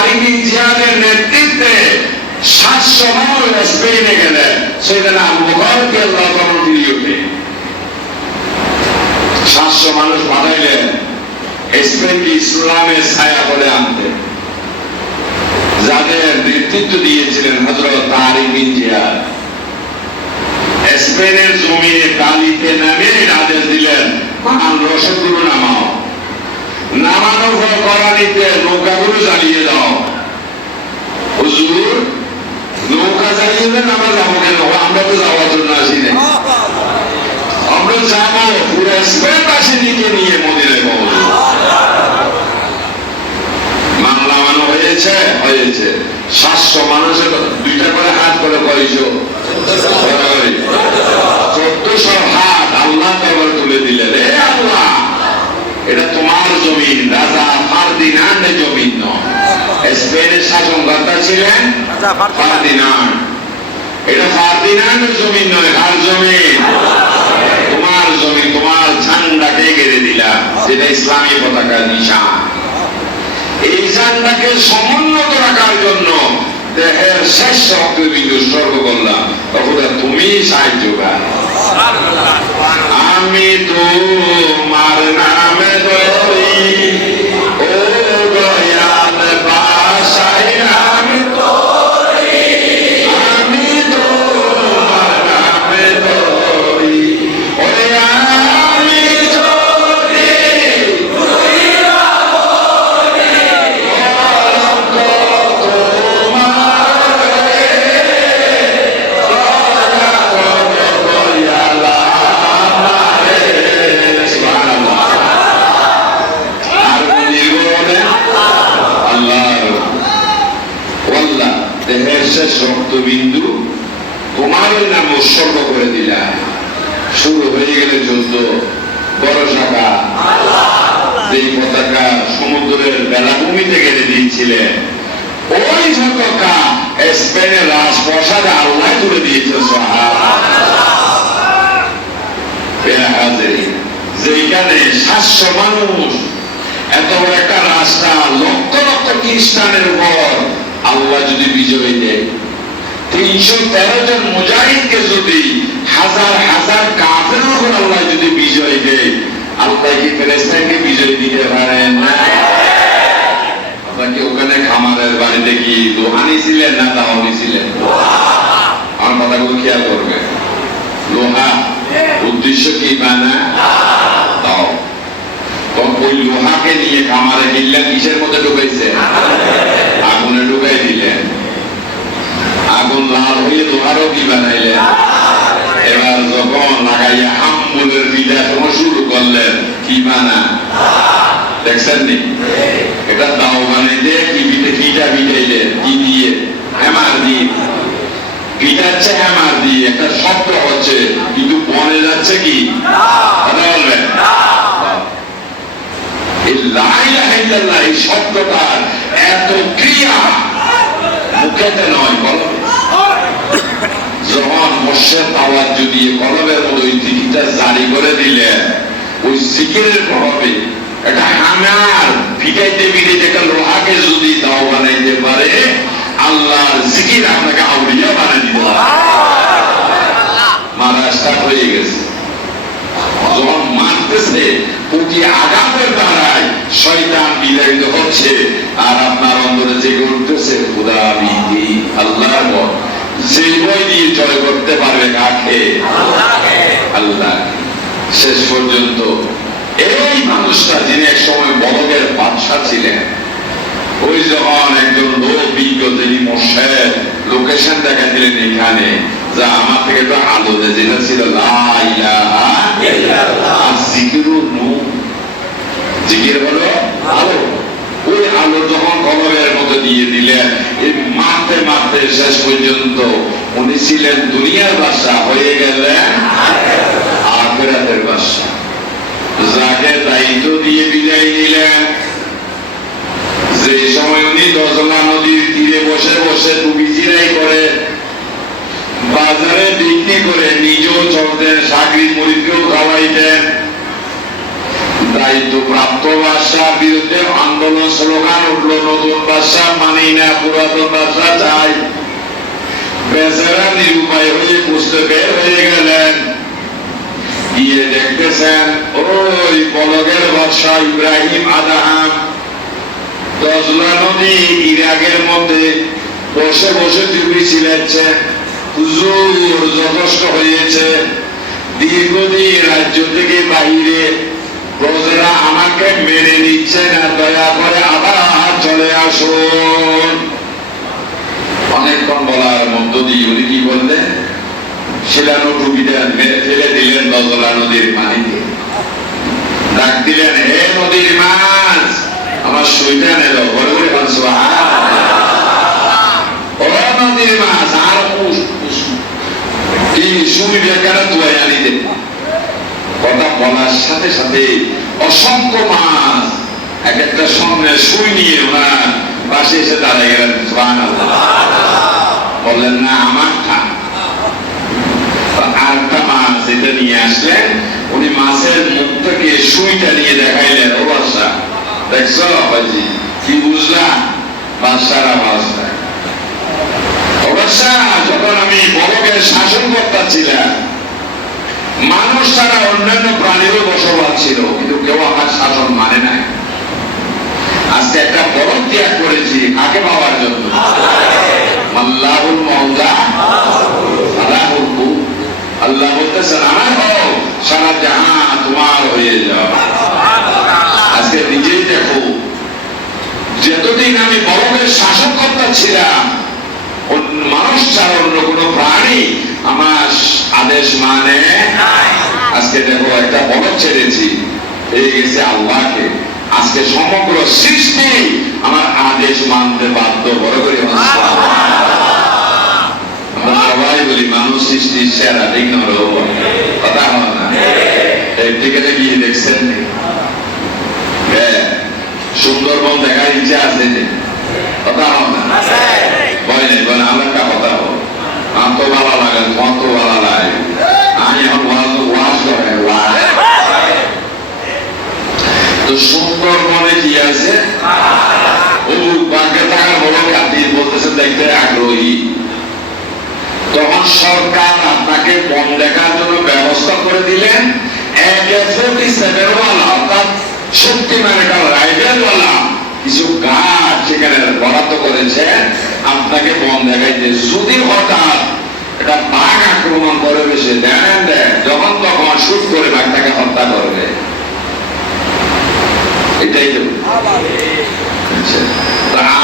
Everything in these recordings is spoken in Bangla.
তারিক বিন জিয়াদের নেতৃত্বে 700 মানুষ স্পেনে গেলেন। সেখানে আবু বকরকে আল্লাহ তাআলা ফিরিয়ে ওঠে 700 মানুষ পাঠাইলেন স্পেনকে ইসলামের ছায়া করে আনতে, যাদের নেতৃত্ব দিয়েছিলেন হযরত তারিক বিন জিয়াদ। স্পেনের জমিনে বালিতে নামে আদেশ দিলেন, রসদগুলো নামাও, নামানোর পর করানিতে নৌকাগুলো জ্বালিয়ে দাও। হুজুর নৌকা জ্বালিয়ে দেন, আমরা যাবো কেন? আমরা তো যাওয়ার জন্য আসি না, আমরা যাবো পুরো স্পেনবাসীকে নিয়ে মদিনায় পৌঁছবো। মামলা মানো হয়েছে, হয়েছে 700 মানুষের 2টা করে হাত করে কয়শো, 1400 হাত আল্লাহ তাআলা তুলে দিলেন। এ আল্লাহ, এটা তোমার জমিন, রাজা ফার্দিনান্ডের জমিন নয়। স্পেনের শাসনকর্তা ছিলেন ফার্দিনান্ড, এটা ফার্দিনান্ডের জমিন নয়। কার জমিন? তোমার জমিন। তোমার ঝান্ডাকে গেড়ে দিলাম, যেটা ইসলামী পতাকার নিশান। এই ঝান্ডাকে সমুন্নত রাখার জন্য দেহের শেষ রক্তবিন্দু উৎসর্গ করলাম। তখন তুমি সাহায্য কর। আমি তোমার নামে ধরি, ও দয়াল বাসাই আমি তোরি, আমি তোমার নামে ধরি, ওরে আমি যদি রক্তবিন্দু তোমার নাম উৎসর্গ করে দিলাম। শুরু হয়ে গেলে যুদ্ধ। বড় শাখা যেই পতাকা সমুদ্রের বেলাভূমিতে গেড়ে দিয়েছিলেন, ওই পতাকা স্পেনের রাজপ্রাসাদে আল্লাহ তুলে দিয়েছে। যেখানে 700 মানুষ, এত বড় একটা রাস্তা, লক্ষ লক্ষ খ্রিস্টানের উপর আল্লাহ যদি বিজয় দেয়, 313 জন মুজাহিদকে যদি হাজার হাজার কাফের উপর আল্লাহ যদি বিজয় দেয়, আল্লাহ কি ফিলিস্তিনকে বিজয় দিতে পারেন না? আপনাকে ওখানে খামারের বাড়িতে কি লোহানি ছিলেন না দাওয়ানি ছিলেন? আমার কথাগুলো খেয়াল করবে। লোহা উদ্দেশ্য কি বানা দাও, ওই লোহাকে নিয়ে খামারে গিল্লা কিসের মধ্যে ঢুকাইছে? আগুনে ঢুকাই দিলেন। আগুন লাল হয়ে লোহারও কি বানাইলেন? এবার যখন লাগাইয়া হাম্বুলের পিঠা শুরু করলেন, কি বানা দেখছেন নি? এটা দাও বানাইলে কি পিঠা পিঠাইলেন কি দিয়ে? হ্যামার দিয়ে। পিঠাচ্ছে হ্যামার দিয়ে। একটা শব্দ হচ্ছে, কিন্তু বনে যাচ্ছে কি? কথা বলবেন। এই শব্দটার এত ক্রিয়া মুখেতে নয়, কলমে। যখন মোর্শেদ আওয়াজ দিয়ে কলমের মতো ওই জিকিরটা জারি করে দিলেন, ওই জিকিরের প্রভাবে এটা হামার পিটাইতে পিটাইতে একটা লোহাকে যদি দাও বানাইতে পারে, আল্লাহর জিকির আপনাকে আউলিয়া বানাই দিতে পারে। মারা স্টার্ট হয়ে গেছে। যখন মানতেছে, প্রতি আঘাতের দ্বারাই শয়তান বিতাড়িত হচ্ছে, আর আপনার অন্তরে জেগে উঠতেছে খোদা আমি কি আল্লাহ। যে বই দিয়ে জয় করতে পারবে কাকে? আল্লাহ। শেষ পর্যন্ত এই মানুষটা, যিনি এক সময় বলকের বাদশা ছিলেন, ওই যখন একজন লোক বিজ্ঞ, যিনি মোর্শেদ লোকেশন দেখা দিলেন এখানে, যা আমার থেকে তো আলো যেটা ছিল লা ইলাহা ইল্লাল্লাহ, জিকিরুন নূর, জিকির হলো আলো। ওই আলো যখন কলমের মধ্যে দিয়ে দিলেন, এই মারতে মারতে শেষ পর্যন্ত উনি ছিলেন দুনিয়ার বাদশা, হয়ে গেলেন আখিরাতের বাদশা। যাকে দায়িত্ব দিয়ে বিদায় নিলেন, যে সময় উনি দজনা নদীর তীরে বসে বসে টুপি চিরাই করে, বাজারে বিক্রি করে নিজেও চলতেন, চাকরি মুড়িকেও খাওয়াইতেন, দায়িত্বপ্রাপ্ত বাদশার বিরুদ্ধে আন্দোলন স্লোগান উঠলো, নতুন বাদশা মানি না, পুরাতন বাদশা চাই। বেচারা নিরুপায় হয়ে বুঝতে বের হয়ে গেলেন, গিয়ে দেখতেছেন ওই পলকের বাদশা ইব্রাহিম আদাহাম দজলা নদী ইরাকের মধ্যে বসে বসে চুপি ছিলেছেন। হুজুর যথেষ্ট হয়েছে, দীর্ঘদিন রাজ্য থেকে বাহিরে, প্রজারা আমাকে মেনে নিচ্ছে না, দয়া করে আবার চলে আসুন। অনেকক্ষণ বলার মধ্য দিয়ে উনি কি বললেন, শিলানো টুপিটা মেরে ফেলে দিলেন দজলা নদীর পানিতে, ডাক দিলেন, হে নদীর মাছ, আমার সুইটা নেল, বলে বলে ও নদীর মাছ, আর কি সুইটা কেন তুই আনিতে। কথা বলার সাথে সাথে অসংখ্য মাছ এক একটা সঙ্গে সুই নিয়ে ওনার পাশে এসে দাঁড়িয়ে গেলেন। বললেন না আমার খান, আরেকটা মাছ এটা নিয়ে আসলেন, উনি মাছের মুখ থেকে সুইটা নিয়ে দেখাইলেন। ও বাদশা দেখছো বাজি কি বুঝলাম, বাদশার অবস্থা। অবশ্য যখন আমি বড়কে শাসন করতেছিলাম, মানুষ ছাড়া অন্যান্য প্রাণীরও বসবাস ছিল, কিন্তু কেউ আমার শাসন মানে নাই। আজকে একটা বড় ত্যাগ করেছি, কাকে পাওয়ার জন্য? আল্লাহুল মাওলা আলাহুল কুল। আল্লাহ বলতেছেন আমার হও, সারা জাহান তোমার হয়ে যাও। আজকে নিজেই দেখো, যতদিন আমি বড়কে শাসন করতেছিলাম, মানুষ ছাড়া অন্য কোনো প্রাণী আমার আদেশ মানে। আজকে দেখো একটা বড় ছেড়েছি, এই গেছে আল্লাহকে। আজকে সমগ্র সৃষ্টি আমার আদেশ মানতে বাধ্য। বড় করে আমরা সবাই বলি মানুষ সৃষ্টির সেরা, ঠিক না? কথা হয় না? এই দিকে গিয়ে দেখছেন সুন্দরবন দেখার ইচ্ছা আছে, কথা হয় না? ভয় নেই, বলে আমার একটা কথা হোক, আমার তো ভালো লাগে, তোমার তো ভালো লাগে, আমি এখন ওয়াজ করে তো সুন্দরবনে কি আছে, বাঘে থাকার বড় খাতির বলতেছে দেখতে আগ্রহী। তখন সরকার আপনাকে বন দেখার জন্য ব্যবস্থা করে দিলেন, AK-47 ওয়ালা অর্থাৎ শক্তিমান একটা রাইফেল ওয়ালা কিছু গাছ সেখানে বরাদ্দ করেছেন আপনাকে বন দেখাইতে। যদি হঠাৎ একটা বাঘ আক্রমণ করে বেশি দেন যখন তখন শুট করে বাঘটাকে হত্যা করবে। এটাই তো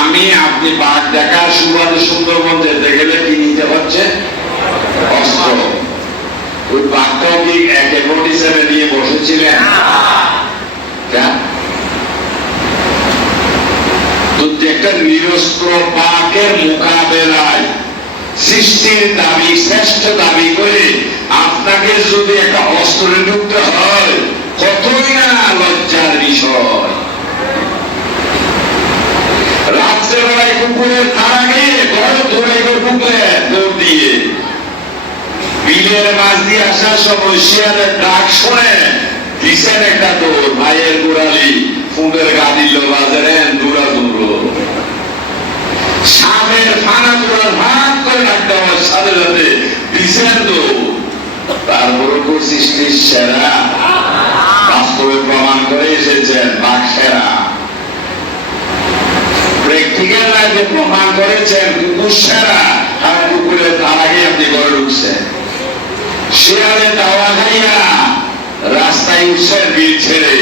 আমি আপনি বাঘ দেখার সুবাদে সুন্দরবন যেতে গেলে কি নিতে হচ্ছে? অস্ত্র। ওই বাঘটাও কি AK-47 নিয়ে বসেছিলেন? একটা নিরস্ত্র বাঘের মোকাবেলায় সৃষ্টির দাবি, শ্রেষ্ঠ দাবি করে আপনাকে যদি একটা অস্ত্র ঢুকতে হয়, কতই না লজ্জার বিষয়। রাত্রেবেলায় কুকুরের তারা গিয়ে বড় ধরে ঢুকলে দৌড় দিয়ে, বিলের মাছ দিয়ে আসার সময় শিয়ালের ডাক শুনে দিছেন একটা দৌড়, ভাইয়ের গোড়ালি ফুলের গা দিল বাজারেন দৌড়া দৌড়ো, সাপের ফানা তোলার ভাগ করে রাখতে আমার সাথে সাথে দিছেন দৌড়। তারপরে তো সৃষ্টির সেরা বাস্তবে প্রমাণ করে এসেছেন বাঘ সেরা, প্র্যাকটিক্যাল লাইফে প্রমাণ করেছেন কুকুর সেরা। আর কুকুরের তার আগে আপনি ঘরে ঢুকছেন, শিয়ালের দাওয়া খাইয়া রাস্তায় উঠছেন বিল ছেড়ে,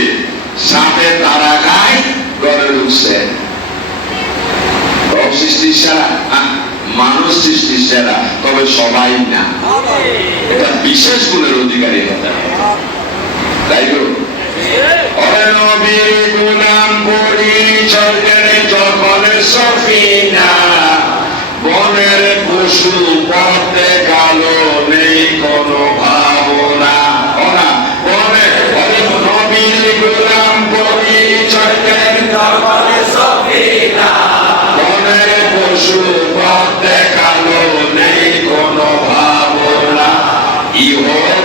সাপে তারা খায় ঘরে ঢুকছে। সৃষ্টির সেরা, মানুষ সৃষ্টির সেরা, তবে সবাই না, এটা বিশেষ গুণের অধিকারী হতে হবে। তাই তো নবীর গুনাম করি চলেন যখন সফিনা, বনের পশু পথে কালো নেই কোনো ভাবনা। নবীর গুনাম করি চলেন যখন সফিনা, বনের পশু পথে কালো নেই কোনো ভাবনা। ইহ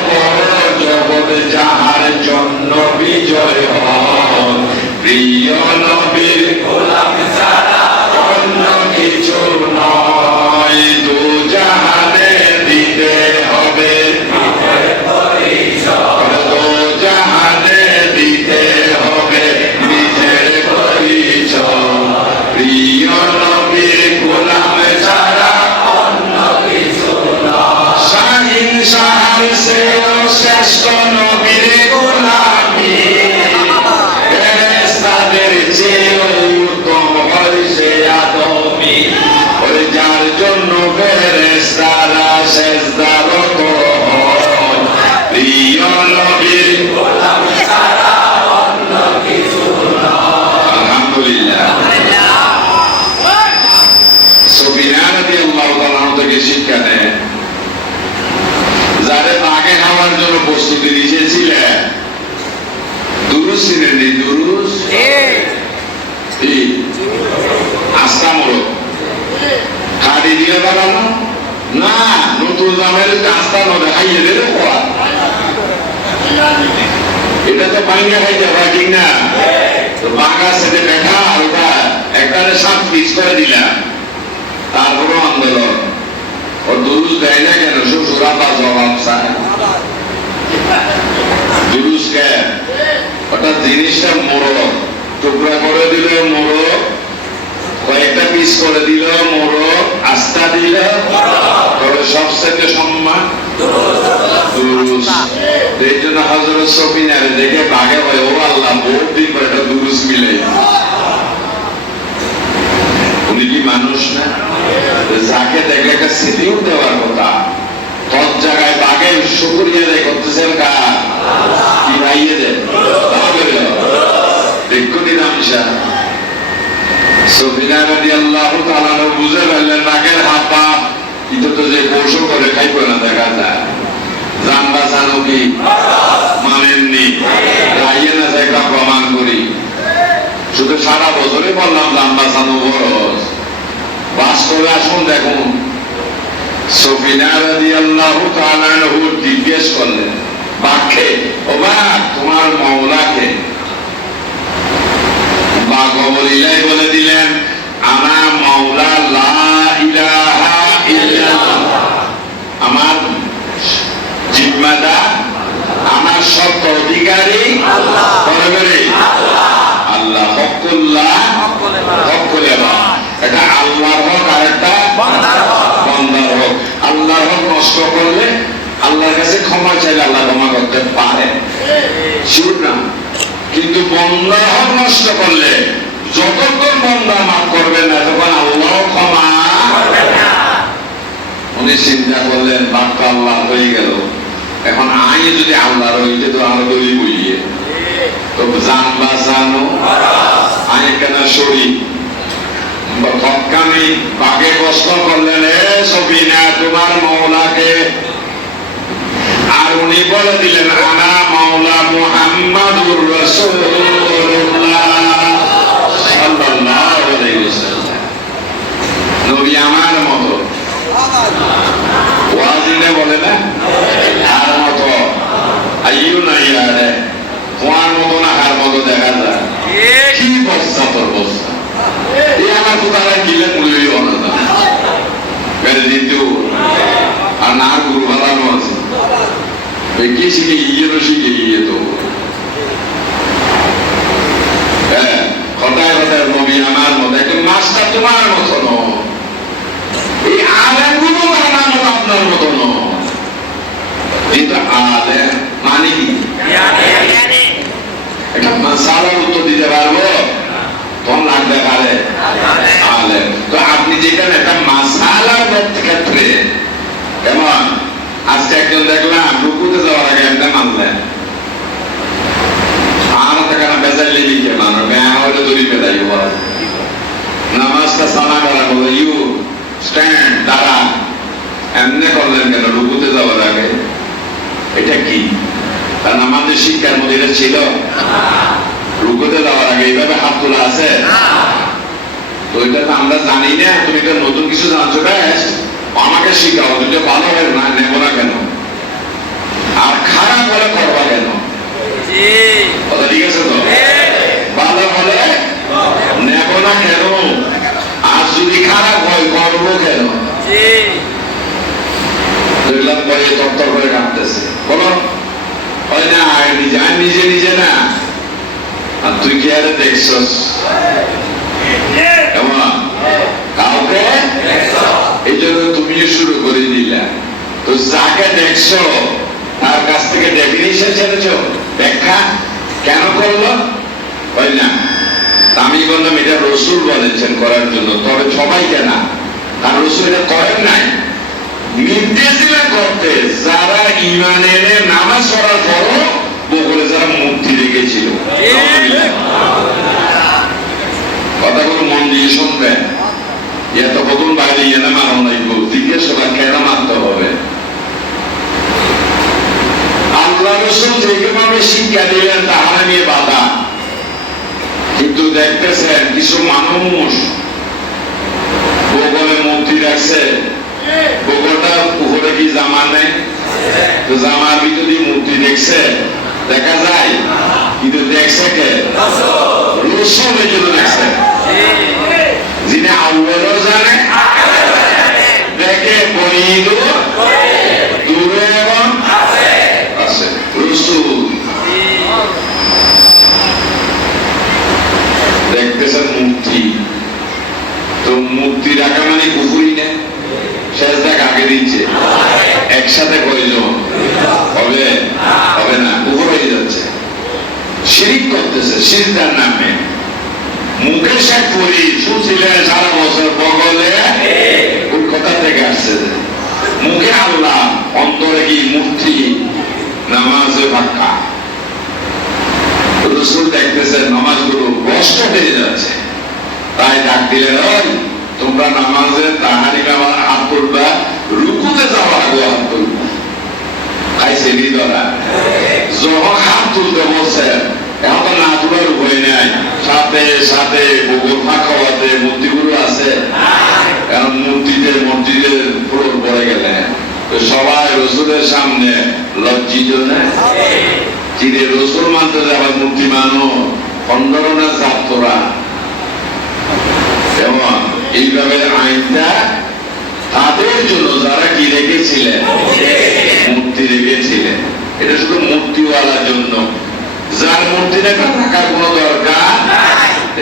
বড় জগৎ যাহার জন্য বিজয় হন। প্রিয় নবীর গোলাম ছাড়া অন্য কিছু নয়, দু জাহানে দিতে হবে দু জাহানে দিতে হবে নিজের পরিচয়। প্রিয় নবীর গোলাম ছাড়া অন্য কিছু নয়, শাহিন শাহার সেও শ্রেষ্ঠ নবীর গোলামি, ফেরেশতাদের চেয়েও উত্তম হয় সে আদমি। ওই যার জন্য ফেরেশতারা সেজদারত হয়, প্রিয় নবীর গোলাম ছাড়া অন্য কিছু নয়। আলহামদুলিল্লাহ। সুফিয়ান রাদিয়াল্লাহু তাআলা থেকে শিক্ষা নেয়, যারে বাগে খাওয়ার জন্য প্রস্তুতি নিয়েছিলেন, দুরুস চিনেন? দুরুস আস্তা মোড়ক খাড়ি দিয়ে বানানো না, নতুন জামের আস্তা নদে খাইয়ে দেবে খোয়া, এটা তো বাইরে খাইতে হয়, ঠিক না? তো বাঙ্গা সেটে দেখা আর ওটা একটা 7 পিস করে দিলাম, তারপরও আন্দোলন। ও দুরুস দেয় না কেন? শ্বশুর আব্বা জবাব চায়। দুরুস কে? ওটা জিনিসটা মোড়ক, টুকরা করে দিল মোড়ক, কয়েকটা পিস করে দিল মোড়ক, আস্থা দিল, তবে সবচেয়ে সম্মান দুরুস। এই জন্য হযরত সফিয়ারে দেখে বাগে হয়, ও আল্লাহ বহুত দিন পর একটা দুরুস মিলে। উনি কি মানুষ না? যাকে দেখলে একটা স্মৃতিও দেওয়ার কথা, তোর জায়গায় বাগে শুকরিয়া আদায় করতেছেন কার? কি ভাইয়ে দেন দেখুনি নামসা। সফিয়া রাদিয়াল্লাহু তাআলা বুঝে ফেললেন বাগের হাত পা কিন্তু তো যে পশু করে খাইব না, দেখা যায় জান বাঁচানো কি মানেননি, রাইয়ে না দেখা প্রমাণ করি। শুধু সারা বছরই বললাম জান বাঁচানো খরচ, বাস করে আসুন দেখুন। সফিয়া রাদিয়াল্লাহু তাআলা জিজ্ঞেস করলেন বাঘকে, ও বাঘ তোমার মওলাকে? বাঘ বলিলাই বলে দিলেন, আনা মাওলা লা ইলাহা ইল্লাল্লাহ, আমার জিম্মাদার, আমার সত্য অধিকারী আল্লাহ। আল্লাহ হকুল্লাহ হকুলেবা, এটা আল্লাহর হক আর একটা বান্দার হক। আল্লাহর হক নষ্ট করলে আল্লাহর কাছে ক্ষমা চাইলে আল্লাহ ক্ষমা করতে পারে, শিওর না? কিন্তু বান্দার হক নষ্ট করলে যতক্ষণ বান্দা মাফ করবেন না তখন আল্লাহ ক্ষমা করবেন না। উনি চিন্তা করলেন বাক্য আল্লাহ হয়ে গেল, এখন আই যদি আল্লাহর হইতে তো আরো দড়ি বইয়ে তো জান বাঁচানো আই কেন শরীর তৎকালীন বাঘে প্রশ্ন করলেন, এ সফিয়া তোমার মওলাকে? আর উনি বলে দিলেন, আনা মাওলা মুহাম্মাদুর রাসূলুল্লাহ সাল্লাল্লাহু আলাইহি ওয়াসাল্লাম, নবী আমার মতো। ওয়াজিনে বলে না আর মতো আইও না ইয়ারে, তোমার মতো না হার মতো দেখা যায়। কি বস্তা তোর বস্তা, এই আমার তো তারা গিলে মূল্যই হলো না বেড়ে দিত। আর না গুরু ভালো আছে কি শিখে ইয়েরও শিখে ইয়ে তো কথায় কথায় নবী আমার মতো, একজন মাস্টার তোমার মতো ন, এই আলেম গুলো আমার মতো আপনার মতো ন। কিন্তু আলেম মানে কি? একটা মাসালার উত্তর দিতে পারবো তখন লাগবে পারে আলেম। তো আপনি যেখানে একটা মাসালার ক্ষেত্রে কেমন, আজকে একজন দেখলাম রুকুতে যাওয়ার আগে একটা মানলেন আর টাকা বেজাইলে লিখে মানো হলে দড়ি পেদাই বলে নামাজটা সানা করা বলে ইউ স্ট্যান্ড দাঁড়া, এমনি করলেন কেন রুকুতে যাওয়ার আগে? এটা কি তার আমাদের শিক্ষার মধ্যে এটা ছিল? রুকুতে যাওয়ার আগে এইভাবে হাত তোলা আছে? তো এটা তো আমরা জানি না, তুমি তো নতুন কিছু জানছো, ব্যাস আমাকে শিখাও, তুমি ভালো হয় না নেবো না কেন, আর খারাপ হলে করবা কেন? কথা ঠিক আছে তো? ভালো হলে নেব না কেন? আর যদি খারাপ হয় করবো কেন? দেখলাম পরে তত্তর করে কাঁদতেছে, বলো হয় না নিজে নিজে না। আর তুই কি আরে দেখছস কেমন কাউকে? এই জন্য তুমিও শুরু করে দিলা। তো যাকে দেখছো তার কাছ থেকে ডেফিনিশন ছেড়েছ, ব্যাখ্যা কেন করলো? হয় না। আমি বললাম এটা রসুল বলেছেন করার জন্য, তবে সবাইকে না, কারণ রসুল এটা করেন নাই, নির্দেশ দিলেন করতে যারা ঈমান এনে নামাজ পড়ার পরও বগলে যারা মূর্তি রেখেছিল। কথাগুলো মন দিয়ে শুনবেন। এত কখন বাইরে এনে মানো নাই, জিজ্ঞেস করা কেন মানতে হবে? আল্লাহ রসুল যেভাবে শিক্ষা দিলেন তাহারা নিয়ে বাধা, কিন্তু দেখতেছেন কিছু মানুষ বগলে মূর্তি রাখছে, বগলটা উপরে কি জামা নেই, তো জামার ভিতরে মূর্তি দেখছে, দেখা যায়, কিন্তু দেখছে কে? রসুল। এই জন্য দেখছে, যিনি আউ্বালও জানে দেখে বলিদ দূরে এবং আছে রসুল। দেখতেছেন মূর্তি, তো মূর্তি রাখা মানে কুকুরি নেই, সেজদা কাকে দিচ্ছে? একসাথে কয়জন হবে? হবে না, কুকুর হয়ে যাচ্ছে, শিরিক করতেছে সিজদার নামে। মুখে শেখ করি শুনছিলেন সারা বছর, বগলে ওই কথা থেকে আসছে, মুখে আল্লাহ, অন্তরে কি মূর্তি, নামাজে ফাঁকা। রসুল দেখতেছেন নামাজগুলো কষ্ট হয়ে যাচ্ছে, তাই ডাক দিলেন, ওই তোমরা নামাজে তাহারি নামাজ হাত তুলবা, রুকুতে যাওয়ার আগে হাত তুলবা। খাইছে হৃদরা যখন হাত তুলতে বলছে, এখন তো না তোলার উপায় নাই, সাথে সাথে বগল ফাঁকা হওয়াতে মূর্তিগুলো আছে, এখন মূর্তিতে মসজিদের ফ্লোর পড়ে গেলে সবাই রসুলের সামনে লজ্জিত না। চিরে রসুল মানতে যাবার মূর্তি মানো খন্ডনের ছাত্ররা, এবং এইভাবে আইনটা তাদের জন্য যারা কি রেখেছিলেন, মূর্তি রেখেছিলেন। এটা শুধু মূর্তিওয়ালার জন্য, যার মূর্তি রেখা থাকার কোন দরকার।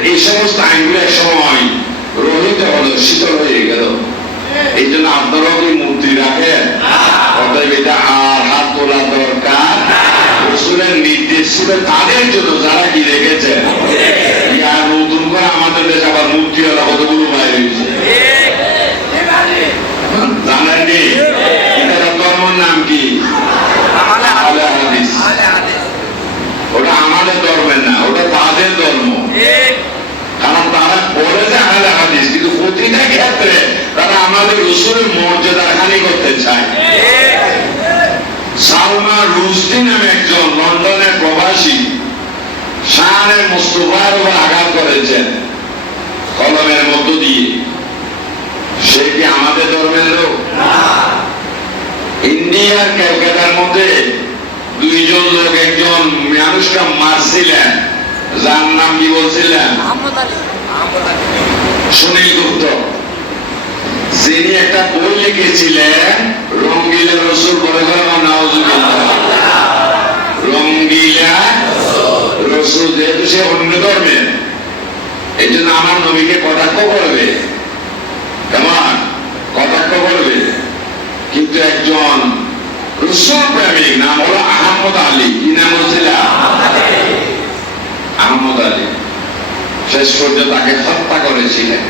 এই সমস্ত আইনগুলো এক সময় রহিত হলো, শীতল হয়ে গেল। এই জন্য আপনারাও কি মূর্তি রাখেন? অতএব এটা আর হাত তোলা দরকার। রসুলের নির্দেশ ছিল তাদের জন্য যারা কি রেখেছে। আর নতুন করে আমাদের দেশে আবার মূর্তিওয়ালা কতগুলো বাইরে হয়েছে, জানেননি? এটার ধর্মের নাম কি? আহলে হাদিস। ওটা আমাদের ধর্মের না, ওটা তাদের ধর্ম। কারণ তারা বলেছে আহলে হাদিস, কিন্তু প্রতিটা ক্ষেত্রে তারা আমাদের রসুলের মর্যাদা খালি করতে চায়। সালমান রুশদি নামে একজন লন্ডনের প্রবাসী শানের মুস্তাফার উপর আঘাত করেছেন কলমের মধ্য দিয়ে। সে কি আমাদের ধর্মের লোক? ইন্ডিয়ার ক্যালকাটার মধ্যে দুইজন লোক একজন মানুষকে মারছিলেন, যার নাম কি বলছিলেন? সুনীল গুপ্ত, যিনি একটা বই লিখেছিলেন রঙ্গিলা রসুল বলে, রঙ্গিলা রসুল। যেহেতু সে অন্য ধর্মের, এই জন্য আমার নবীকে কটাক্ষ করবে, কেমন কটাক্ষ করবে। কিন্তু একজন রসুল প্রেমিক নাম হলো আহমদ আলী। কি নাম হচ্ছিল? আহমদ আলী। শেষ পর্যন্ত তাকে হত্যা করেছিলেন।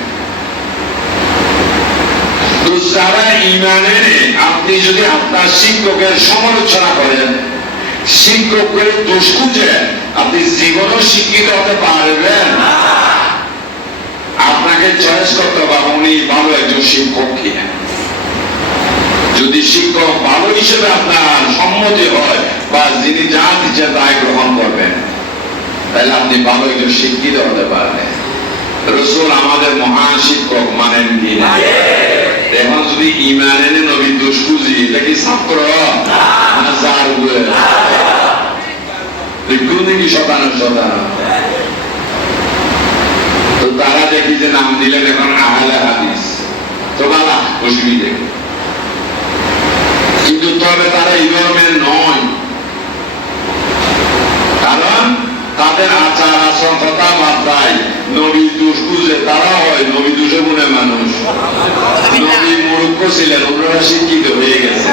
তো যারা ঈমান এনে, আপনি যদি আপনার শিক্ষকের সমালোচনা করেন, শিক্ষকের দোষ খুঁজেন, আপনি জীবনও শিক্ষিত হতে পারবেন। আপনাকে চয়েস করতে হবে উনি ভালো একজন শিক্ষক কিনা। যদি শিক্ষক ভালো হিসেবে আপনার সম্মতি হয়, বা যিনি যা দিচ্ছে তাই গ্রহণ করবেন, তাহলে আপনি ভালো একজন শিক্ষিত হতে পারবেন। রসুল আমাদের মহান শিক্ষক, মানেন কি না? এখন যদি ঈমান এনে নবীর দোষ খুঁজি, এটা কি ছাত্র না? কোন দিকে শতানো শতানো। তো তারা দেখি যে নাম দিলেন এখন আহলে হাদিস, তো বাবা অসুবিধে, কিন্তু তবে তারা এই ধর্মের নয়, কারণ তাদের আচার আচরণ কথাবার্তায় নবীর দোষ বুঝে তারা হয় নবী দোষে গুণে মানুষ। নবী মূর্খ ছিলেন, ওনারা শিক্ষিত হয়ে গেছে,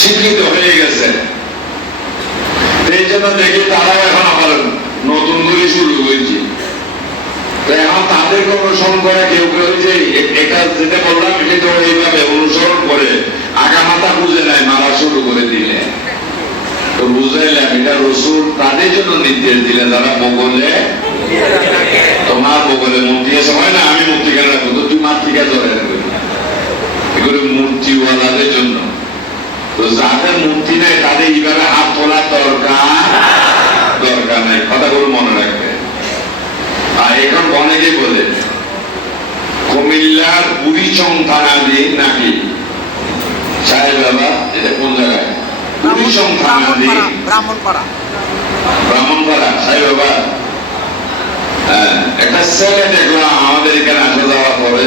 শিক্ষিত হয়ে গেছে। এই জন্য দেখি তারাও এখন আবার নতুন করে শুরু হয়েছে। এখন তাদেরকে অনুসরণ করে কেউ কেউ যে এটা যেটা বললাম সেটা এইভাবে অনুসরণ করে আগামাতা বুঝে নেয়, মারা শুরু করে দিলে। তো বুঝাইলাম এটা রসুল তাদের জন্য নির্দেশ দিলেন যারা বগলে, তোমার বগলে মূর্তি আছে হয় না, আমি মূর্তি কেন রাখবো, তো তুই মাতৃকা ধরে রাখবে, এগুলো মূর্তিওয়ালাদের জন্য। তো যাদের মূর্তি নেই তাদের এইভাবে হাত তোলার দরকার নাই, কথাগুলো মনে রাখবে। আর এখন অনেকে বলে কুমিল্লার বুড়িচং থানাধীন নাকি সাহেব বাবা, এটা কোন জায়গায়? বুড়িচং থানাধীন ব্রাহ্মণপাড়া সাহেব বাবা। একটা ছেলে দেখলাম আমাদের এখানে আসা যাওয়া করে,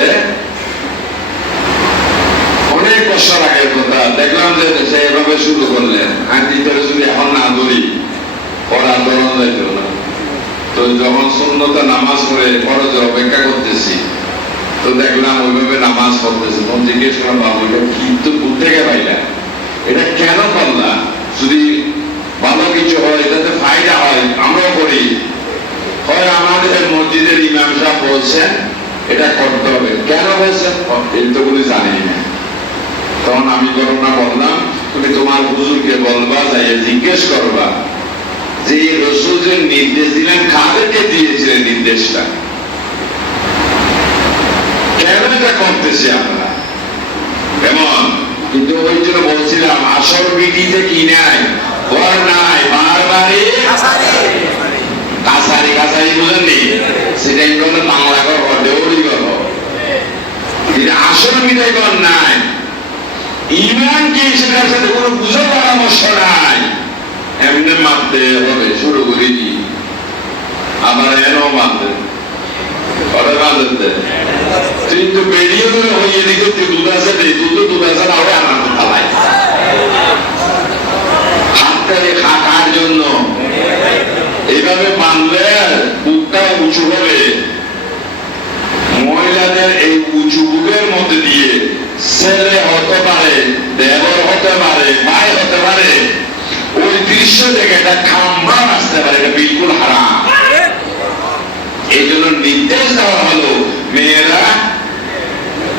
অনেক বছর আগের কথা, দেখলাম যে সে এভাবে শুরু করলেন, আইনটি যদি এখন না ধরি পড়া ধরন যাইত না। তো যখন সুন্নতে নামাজ পড়ে ফরজের অপেক্ষা করতেছি, তো দেখলাম ওইভাবে নামাজ পড়তেছে। তখন জিজ্ঞেস করলাম, বাবু এটা কিন্তু থেকে পাইলা, এটা কেন করলা? যদি ভালো কিছু হয়, এটাতে ফায়দা হয়, আমরাও করি। হয় আমাদের মসজিদের ইমাম সাহেব বলছেন এটা করতে হবে, কেন বলছেন এগুলি জানি না। তখন আমি ঘটনা বললাম, তুমি তোমার হুজুরকে বলবা, যাই জিজ্ঞেস করবা যে রসুল যে নির্দেশ দিলেন কাদেরকে দিয়েছিলেন নির্দেশটা, কেন এটা করতেছি আমরা এমন। কিন্তু ওই জন্য বলছিলাম আসল বিধিতে কি নাই, ঘর নাই, বারবারই কাছারি কাছারি বুঝেননি, সেটাই বলে বাংলা ঘর, দেউরি ঘর, আসল বিধায় ঘর নাই। ইমান কি সেটার সাথে কোনো বুঝে পরামর্শ নাই, এমনি মানতে হবে শুরু করে দিই, আবার এনও মানতে ওটা মানতে। কিন্তু বেরিয়ে করে হইয়ে দিকে দুধ আছে, দুধ আছে না, ওটা আনন্দ খালাই হাতটাকে খাটার জন্য এইভাবে মানলে বুকটা উঁচু হবে। মহিলাদের এই উঁচু বুকের মধ্যে দিয়ে ছেলে হতে পারে, দেবর হতে পারে, ভাই হতে পারে, ওই দৃশ্য দেখে একটা খাম্বা আসতে পারে, এটা বিলকুল হারাম। এই জন্য নির্দেশ দেওয়া হলো মেয়েরা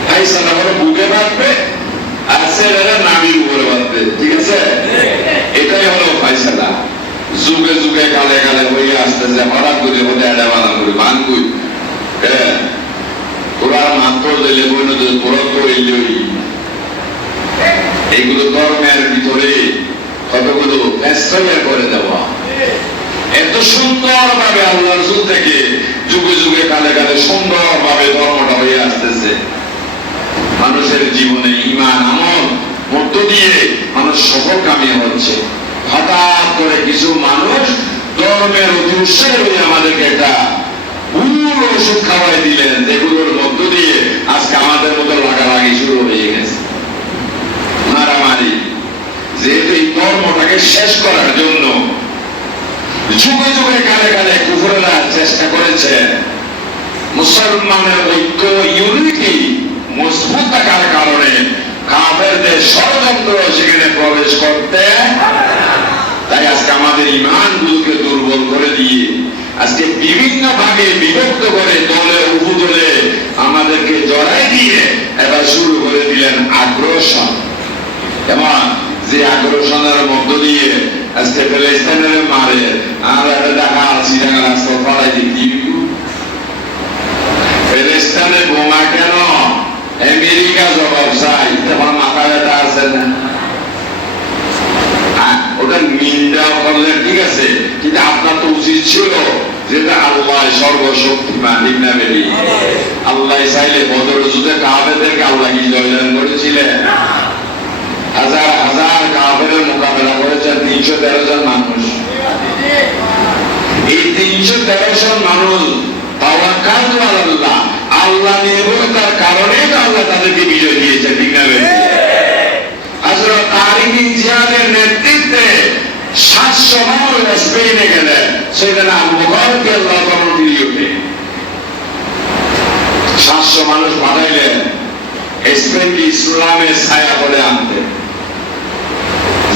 ফাইসালা করে বুকে বাঁধবে আর ছেলেরা নামির উপরে বাঁধবে, ঠিক আছে? এটাই হলো ফাইসালা। যুগে যুগে কালে কালে হয়ে আসতেছে, হঠাৎ করে হতে এড়া বাঁধা করে বানগুই ওরা মাত্র দিলে বইন তোরা তো এইগুলো ধর্মের ভিতরে কতগুলো ব্যস্তয়া করে দেওয়া। এত সুন্দর ভাবে আল্লাহ রাসূল থেকে যুগে যুগে কালে কালে সুন্দর ভাবে ধর্মটা হয়ে আসতেছে। মানুষের জীবনে ঈমান আমল মধ্য দিয়ে মানুষ সফলকামী হচ্ছে। হঠাৎ করে কিছু মানুষ ধর্মের অতি উৎসাহী হয়ে আমাদেরকে একটা ভুল ওষুধ খাওয়াই দিলেন, যেগুলোর মধ্য দিয়ে আজকে আমাদের মতো লাগালাগি শুরু হয়ে গেছে, মারামারি। যেহেতু এই ধর্মটাকে শেষ করার জন্য যুগে যুগে কালে কালে কুফরেরা চেষ্টা করেছে মুসলমানের ঐক্য ইউনিটি মজবুত থাকার কারণে কাফেরদের ষড়যন্ত্র সেখানে প্রবেশ করতে, তাই আজকে আমাদের ঈমানগুলোকে দুর্বল করে দিয়ে আজকে বিভিন্ন ভাগে বিভক্ত করে দলে উপদলে আমাদেরকে জড়াই দিয়ে এবার শুরু করে দিলেন আগ্রাসন। এবং যে আগ্রাসনের মধ্য দিয়ে আজকে ফিলিস্তিনের মারে আর ঢাকা চিটাঙ্গা রাস্তা ফলাই দিই, ফিলিস্তিনে বোমা কেন আমেরিকা জবাব চাই, তখন মাথা ব্যথা আছে না? ওটা নিন্দা করলেন, ঠিক আছে, কিন্তু আপনার তো উচিত ছিল যেটা আল্লাহ সর্বশক্তিমান, ঠিক না বেরি? আল্লাহ চাইলে বদর যুদ্ধে কাফেরদেরকে আল্লাহ কি জয়দান করেছিলেন? হাজার হাজার কাফেরের মোকাবেলা করেছেন 313 জন মানুষ। এই 313 জন মানুষ তাওয়াক্কালতু আলাল্লাহ, আল্লাহ নির্ভরতার কারণে তো আল্লাহ তাদেরকে বিজয় দিয়েছে, ঠিক না? হযরত তারিক বিন জিয়াদের নেতৃত্বে 700 মানুষ স্পেনে গেলেন, সেখানে আবু বকরকে আল্লাহ তখন ফিরিয়ে ওঠে। 700 মানুষ পাঠাইলেন স্পেনকে ইসলামের ছায়া করে আনতে,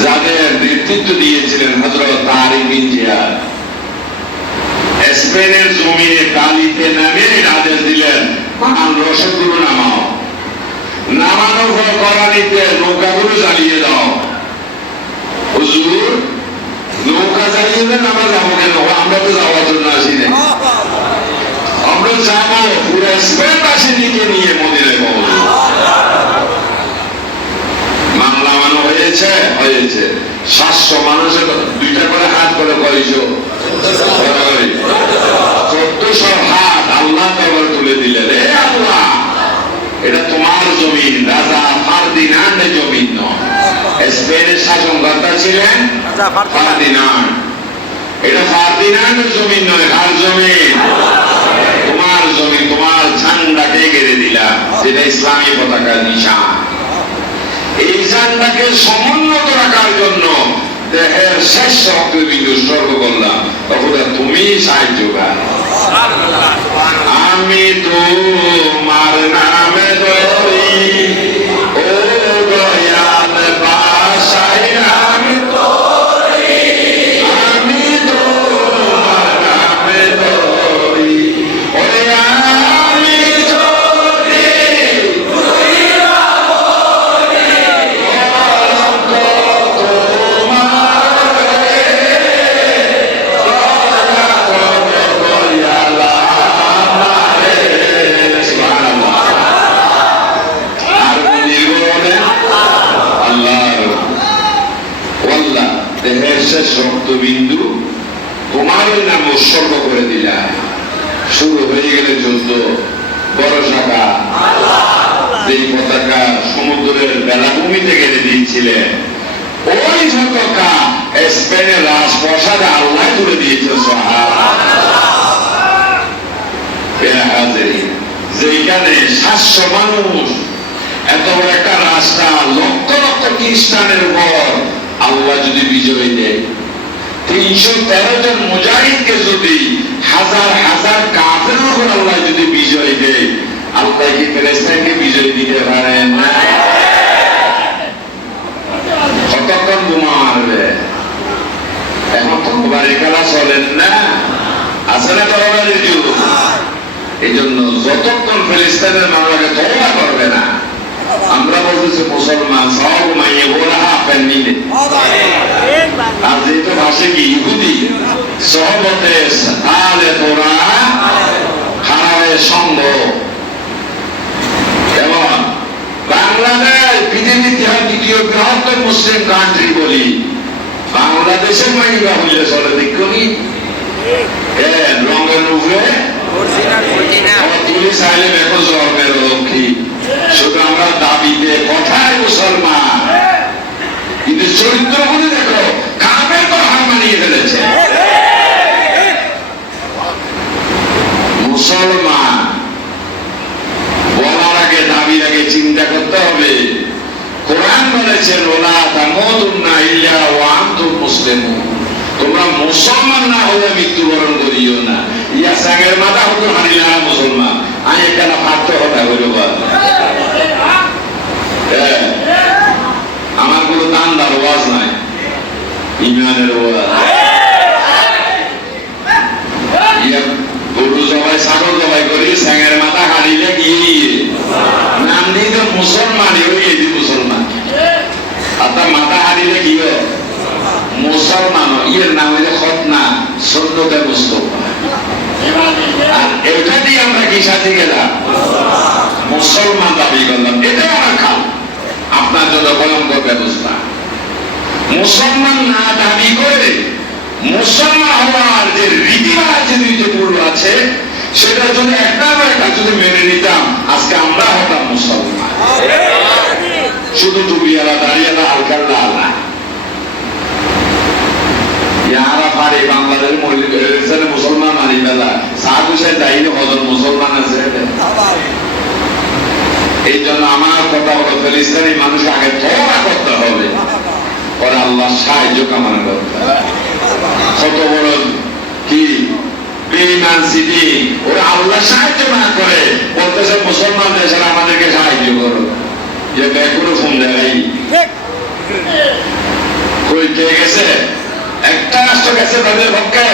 যাদের নেতৃত্ব দিয়েছিলেন হযরত তারিক বিন জিয়াদ। স্পেনের জমিনে কালিতে নামে আদেশ দিলেন, রসদগুলো নামাও, নামানোর পর করানিতে নৌকাগুলো জ্বালিয়ে দাও। হুজুর, নৌকা জ্বালিয়ে দেন, আমরা যাবো কেন? আমরা তো যাওয়ার জন্য আসি না, আমরা যাবো পুরো স্পেনবাসীকে নিয়ে মদিনায় পৌঁছবো। মামলা মানো হয়েছে, হয়েছে। 700 মানুষের 2টা করে হাত করে কয়শো? 1400 হাত আল্লাহ তাআলা তুলে দিলেন। এ আল্লাহ, এটা তোমার জমিন, রাজা ফার্দিনান্ডের জমিন নয়। স্পেনের শাসনকর্তা ছিলেন ফার্দিনান্ড। এটা ফার্দিনান্ডের জমিন নয়, কার জমিন? তোমার জমিন। তোমার ঝান্ডাকে গেড়ে দিলাম, যেটা ইসলামী পতাকার নিশান। এই ঝান্ডাকে সমুন্নত রাখার জন্য দেহের শেষ রক্তবিন্দু উৎসর্গ করলাম। তখন তুমি সাহায্য কর। আমি তোমার নামে ধরি, ও দয়াল বাসাই আমি তোরি, আমি তোমার নামে ধরি, ওরে আমি যদি রক্তবিন্দু তোমার নাম উৎসর্গ করে দিলাম। শুরু হয়ে গেলে যুদ্ধ। বড় শাখা যেই পতাকা সমুদ্রের বেলাভূমিতে গেড়ে দিয়েছিলেন, ওই পতাকা স্পেনের রাজপ্রাসাদে আল্লাহ তুলে দিয়েছে। যেখানে 700 মানুষ, এত বড় একটা রাস্তা, লক্ষ লক্ষ খ্রিস্টানের উপর আল্লাহ যদি বিজয় দেয়, 313 জন মুজাহিদকে যদি হাজার হাজার কাফের উপর আল্লাহ যদি বিজয় দেয়, আল্লাহ কি ফিলিস্তিনকে বিজয় দিতে পারেন না? কতক্ষণ বোমা মারবে? এখন তো বাড়ি খেলা চলেন না, আসলে তরবারির যুগ। এই জন্য যতক্ষণ ফিলিস্তিনের মানুষকে তওবা করবে না, আমরা বলতেছি মুসলমান সব মাইয়ে বলা আপেন নিলে, আর যেহেতু ভাষে কি ইহুদি সহবতে তাহলে তোরা হারাবে সঙ্গ। এবং বাংলাদেশ পৃথিবীর দ্বিতীয় বৃহত্তম মুসলিম কান্ট্রি বলি, বাংলাদেশের মাইবা হইলে চলে দেখি রঙের উপরে তুমি চাইলে দেখো জন্মের লক্ষ্মী। শুধু আমরা দাবিতে কথায় মুসলমান, কিন্তু চরিত্র বলে দেখো কামের কথা মানিয়ে ফেলেছে। মুসলমান বলার আগে, দাবির আগে চিন্তা করতে হবে। কোরআন বলেছেন ওলা তামুতুন্না ইল্লা ওয়া আনতুম মুসলিমুন, তোমরা মুসলমান না হলে মৃত্যুবরণ করিও না। ইয়া সাগের মাথা হতো হারিলা মুসলমান, আমি একটা ফাটতে কথা হইল। আমার কোনো দানদার ওয়াজ নাই, ইমানের ওয়াজ। গরু জবাই, ছাগল জবাই করি, স্যাঙের মাথা হারিলে গিয়ে নাম দিই তো মুসলমানই হয়ে দি মুসলমান। আপনার মাথা হারিলে কি মুসলমান, ইয়ের নাম হইলে খতনা সন্ন্যতে মুস্তফা। আর এটা দিয়ে আমরা কি সাথে গেলাম? মুসলমান দাবি করলাম। এটা আমার খাল আপনার জন্য ভয়ঙ্কর ব্যবস্থা। মুসলমান না দাবি করে মুসলমান হওয়ার যে রীতিমালা যেগুলো আছে, সেটা যদি একটা যদি মেনে নিতাম, আজকে আমরা হতাম মুসলমান। শুধু টুপিওয়ালা দাঁড়িয়েলা হালকার লাল না ইয়ারা পারে বাংলাদেশ মুসলমান মানি বেলা সাগুসে দায়ী হজর মুসলমান আছে এই জন্য আমার কথা হলো ফিলিস্তিনি মানুষ আগে তওবা করতে হবে পরে আল্লাহ সাহায্য কামনা করতে হবে কত বড় কি বেঈমান সিটি ওরা আল্লাহ সাহায্য না করে বলতেছে মুসলমান দেশের আমাদেরকে সাহায্য করো যে ব্যাকুরে ফোন দেয় কই কে গেছে একটা রাষ্ট্র গেছে তাদের পক্ষে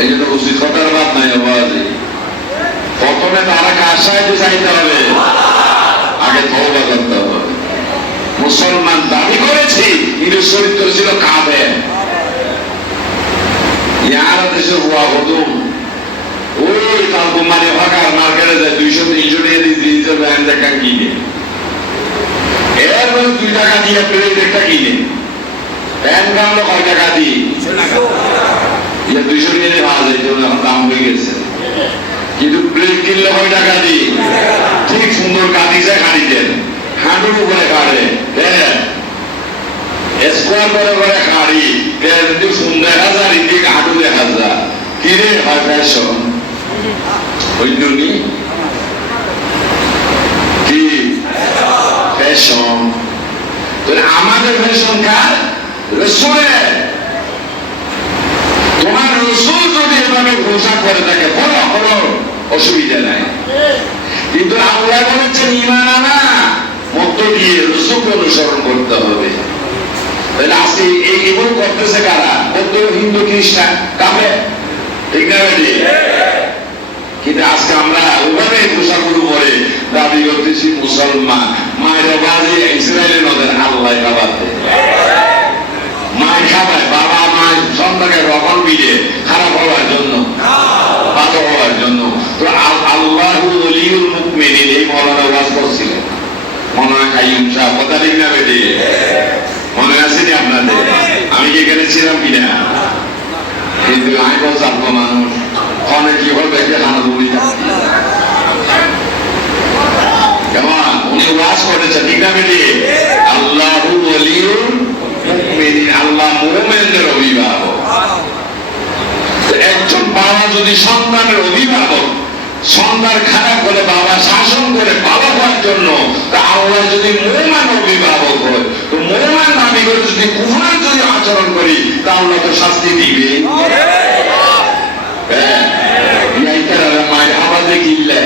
এই জন্য উচিত কথার বাদ নাই আওয়াজে প্রথমে তারা কার সাহায্য চাইতে হবে আগে তওবা করতে হবে মুসলমান দাবি করেছি কিন্তু চরিত্র ছিল কাফের ইয়ার দেশে হুয়া হতুম ওই তার কুমারী ভাগার মার্কেটে যায় 200-300 টাকা দিয়ে ব্যান্ড দেখা কিনে এর মধ্যে 2 টাকা দিয়ে প্লেট একটা কিনে ব্যান্ড গামলো কয় টাকা দিয়ে 200 টাকা পাওয়া যায় তো এখন দাম হয়ে গেছে কিন্তু প্লেট কিনলে কয় টাকা দিয়ে ঠিক সুন্দর কাটিছে খাড়িতেন হাঁটুর উপরে কাটে স্কোয়ার করে করে খাড়ি যদি ফোন দেখা যায় ইন্দিক হাঁটু দেখা যায় কিরে হয় ফ্যাশন কি ফ্যাশন আমাদের ফ্যাশন কার রসুলের তোমার রসুল যদি এভাবে ঘোষণা করে থাকে বলো কোনো অসুবিধা নাই কিন্তু আল্লাহ বলেছেন ঈমান আনা মধ্য দিয়ে রসুলকে অনুসরণ করতে হবে তাহলে আজকে এগুলো করতেছে কারা বৌদ্ধ হিন্দু খ্রিস্টান কাবে ঠিক না বেটি কিন্তু আজকে আমরা ওভাবে পোশাকগুলো পরে দাবি করতেছি মুসলমান মায়ের বাড়ি ইসরায়েলের নদের আল্লাহ খাবাতে মায়ের খাবায় বাবা মায়ের সন্তানকে রকম মিলে খারাপ হওয়ার জন্য বাধা হওয়ার জন্য তো আল্লাহু ওলিউল মুমিনিন এই মওলানা ওয়াজ করছিলেন মওলানা কাইয়ুম সাহেব কথা ঠিক না বেটি মনে আছে নি আপনাদের আমি কি এখানে ছিলাম কিনা কিন্তু আমি বলছি আপনার মানুষ অনেক কি হবে একটা খানা দৌড়ি কেমন উনি ওয়াজ করেছেন ঠিক না বেটি আল্লাহু ওলিউল মুমিনিন আল্লাহ মুমিনদের অভিভাবক একজন বাবা যদি সন্তানের অভিভাবক সন্তান খারাপ করে বাবা শাসন করে ভালো হওয়ার জন্য তা আল্লাহ যদি মুমিন অভিভাবক হয় তো মুমিন দাবি করে যদি কুফর যদি আচরণ করি তা আল্লাহ তো শাস্তি দিবে মায়ের আমাদের কিনলে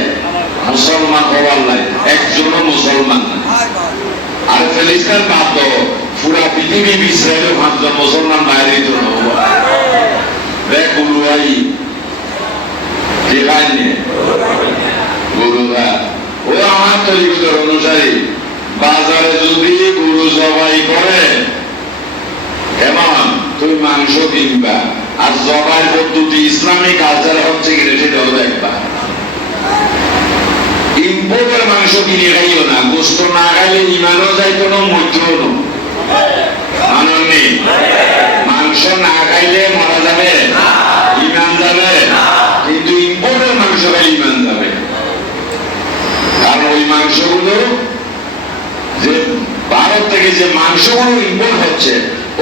মুসলমান হওয়ার লাই একজনও মুসলমান না আর ফিলিস্তিন বাদ পুরা পৃথিবী ইসরায়েলের 5 জন মুসলমান বাইরে জন্য দেখ গুরুয়াই যেখানে গরুরা ও আমার তরিকতার অনুসারী বাজারে যদি গরু জবাই করে কেমন তুই মাংস কিনবা আর জবাই পদ্ধতি ইসলামিক কালচার হচ্ছে কিনা সেটাও দেখবা ইম্পোর্টের মাংস কিনে খাইও না গোস্ত না খাইলে ইমানও যাইতো না মধ্যও না মানন নেই মাংস না খাইলে মারা যাবে ইমান যাবে কিন্তু ইম্পোর্টের মাংস খাইলে ইমান যাবে কারণ ওই মাংসগুলো যে ভারত থেকে যে মাংসগুলো ইম্পোর্ট হচ্ছে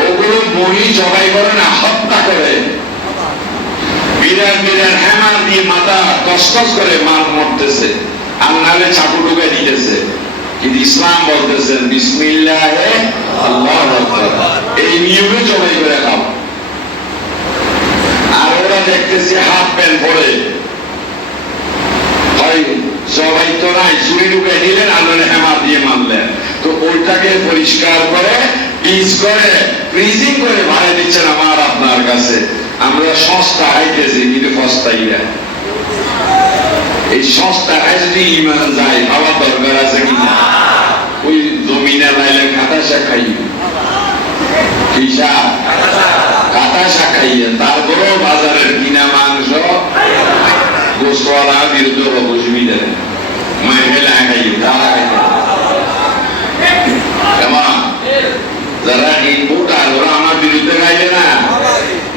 ওগুলো বড়ি জবাই করে না হত্যা করে বিরাট বিরাট হ্যামার দিয়ে মাথা কসকস করে মাল মরতেছে আর নাহলে চাকু ঢুকে দিতেছে কিন্তু ইসলাম বলতেছেন বিসমিল্লাহে আল্লাহু আকবার এই নিয়মে জবাই করে খাও আর ওরা দেখতেছে হাফ প্যান্ট পরে হয় জবাই তো নাই ছুরি ঢুকে নিলেন আর নাহলে হ্যামার দিয়ে মারলেন তো ওইটাকে পরিষ্কার করে পিস করে ফ্রিজিং করে ভাড়া দিচ্ছেন আমার আপনার কাছে আমরা সস্তা হাইতেছি কিন্তু সস্তাই না এই সস্তায় যদি ইমান যায় খাওয়ার দরকার আছে কিনা ওই জমিনে লাইলে কাঁটা শাক খাইয়ে কি শাক কাঁটা শাক খাইয়ে তারপরেও বাজারের কিনা মাংস গোস্তওয়ালা বিরুদ্ধে অসুবিধা নেই মহিলা খাইয়ে তারা খাইয়ে কেমন যারা ইম্পোর্টার ওরা আমার বিরুদ্ধে গাইবে না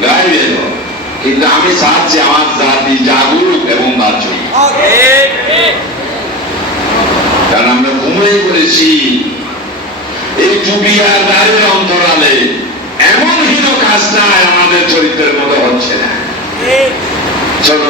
গাইবে কিন্তু আমি চাচ্ছি আমার জাতি জাগরুক এবং বাঁচুক কারণ আমরা ঘুমিয়ে পড়েছি এই টুপি আর দাড়ির অন্তরালে, এমন হীন কাজটা আমাদের চরিত্রের মতো হচ্ছে না। চলো